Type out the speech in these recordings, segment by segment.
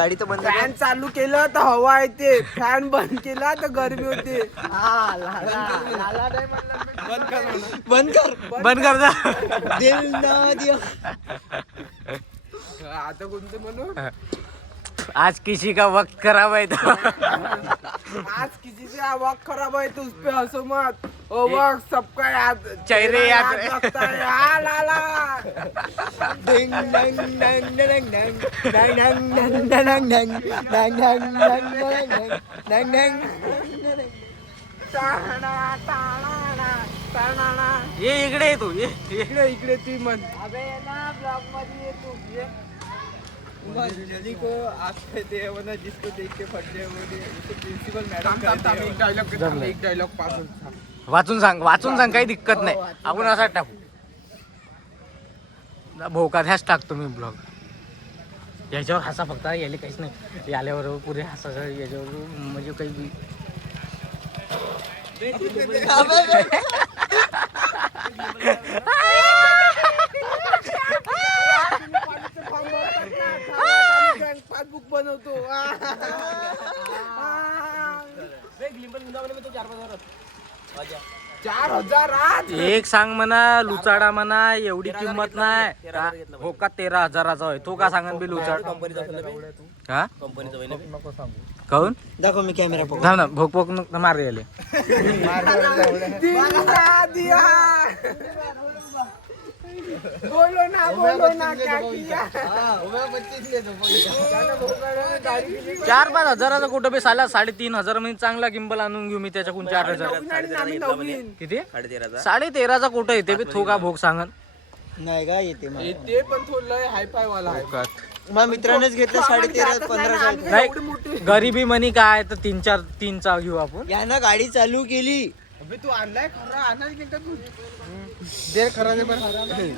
गाडी तर बंद. फॅन चालू केलं तर हवा येते, फॅन बंद केला तर गरमी होते. बंद कर बंद कर जा. दिल ना दिया. आता कोणते म्हणू? आज किसी का वक्त खराब है तो आज किसी से वक्त खराब है तो उस पे हंसो मत. ओ वक्त सबका याद चेहरे याद रखता है. हा लाला. डिंग डंग डंग डंग डंग डंग डंग डंग डंग डंग डंग डंग डंग डंग. टाणा, टाणा, टाणा. ये इकडे ये तू ये इकडे इकडे ती म्हण. अबे ना ब्लॉग मध्ये ये तू ये. जल्दी को आप कहते हैं वो ना जिसको देख के फटते हैं वो प्रिंसिपल थांब, थांब, थांब. एक डायलॉग एक डायलॉग पासून थांब. वाचून सांग काही दिक्कत नाही. आपण असाच टाकू. भोकात ह्याच टाकतो मी ब्लॉग. याच्यावर हसा फक्त, याले काहीच नाही. याल्यावर पुरे हसा याच्यावर म्हणजे काही बी. पासबुक बनवतो. चार हजार आज. एक सांग म्हणा लुचाडा म्हणा, एवढी किंमत नाही. हो का 13,000चा होय. तो का सांगन बी लुचाड. हा काऊन दाखव मी कॅमेरा पकडतो. थांब ना. भोक भोक नको मार याले. दिया दिया. बोलो ना क्या किया. 4-5 हजाराचा कुठं बी साला 3,500 मध्ये चांगला गिंबल आणून घेऊ मी त्याच्याकडून. 4,000 आम्ही नवीन किती 13,500 कुठं येते बी. थोका भोग सांगन नाही का येते मला. येते पण थोडं हायफाय वाला आहे. मग मित्रांनीच घेतलं 13,500-15,000. नाही गरिबी म्हणी काय तर 3-4 घेऊ आपण. यानं गाडी चालू केली. अबे तू आणलाय खरा आणायला गेलता तू. दे खरा दे पण.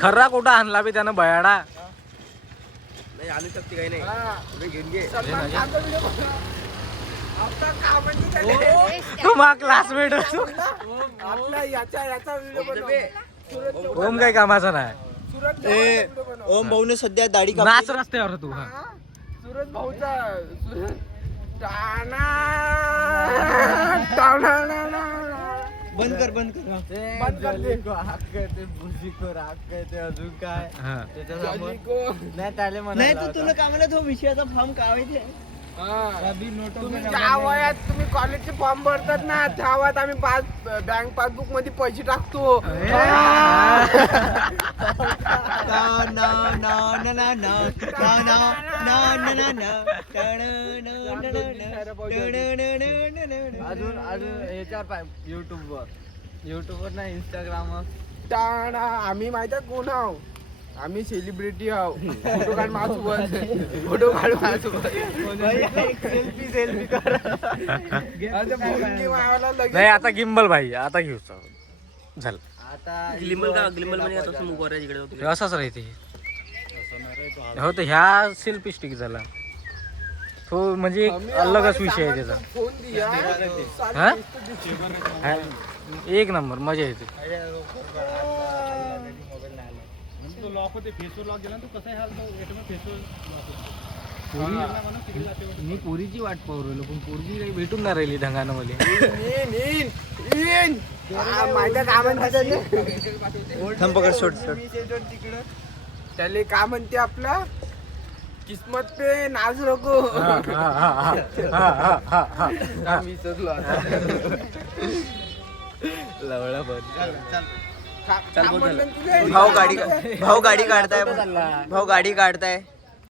खर्रा कुठं आणला बी त्यानं बयाडा. आणू शकते काही नाही. हा घेऊन घे. सलमान खानचा व्हिडिओ बघा. आता कामाची झाली. तो मा क्लासमेट आपला याचा व्हिडिओ बनव. ओम काही कामाचा नाही. सूरज ए ओम भाऊने सध्या दाढी कापली. नाच रस्त्यावर तू. हा सूरज भाऊचा टाणा टाणा. बंद कर बंद कर दे. अजून काय हा. नाही तर तुला कामाला तो विषयाचा फॉर्म काय माहिती. तुम्ही ज्या वयात तुम्ही कॉलेजचे फॉर्म भरतात ना त्या वयात आम्ही बँक पासबुक मध्ये पैसे टाकतो. अजून ह्याच्यावर युट्यूबवर ना इंस्टाग्रामवर टाणा. आम्ही माहिती आहे कोण आहो. आम्ही सेलिब्रिटी आहो. फोटो काढ माझ्यासोबत. फोटो काढ माझ्यासोबत. सेल्फी कर. नाही आता गिंबल भाई आता घेऊ झालं. आता ग्लिम्बल मध्ये आता समोर गोऱ्या जिकडे होते. हे असंच राहते. हो तर ह्या सेल्फी स्टिक झाला तो म्हणजे एक अलगच विषय आहे त्याचा. फोन दिया. हा? हा, एक नंबर मजा येते. मी पोरीची वाट पाहू राहिलो पण पोरगी काही भेटून नाही राहिली ढंगानं मध्ये. माझ्या कामांसाठी पकड सोड. त्याले का म्हणते आपला किस्मत पे नाच नको. विसरलो लवळा बंद. आता. भाऊ गाडी काढताय. भाऊ गाडी काढताय.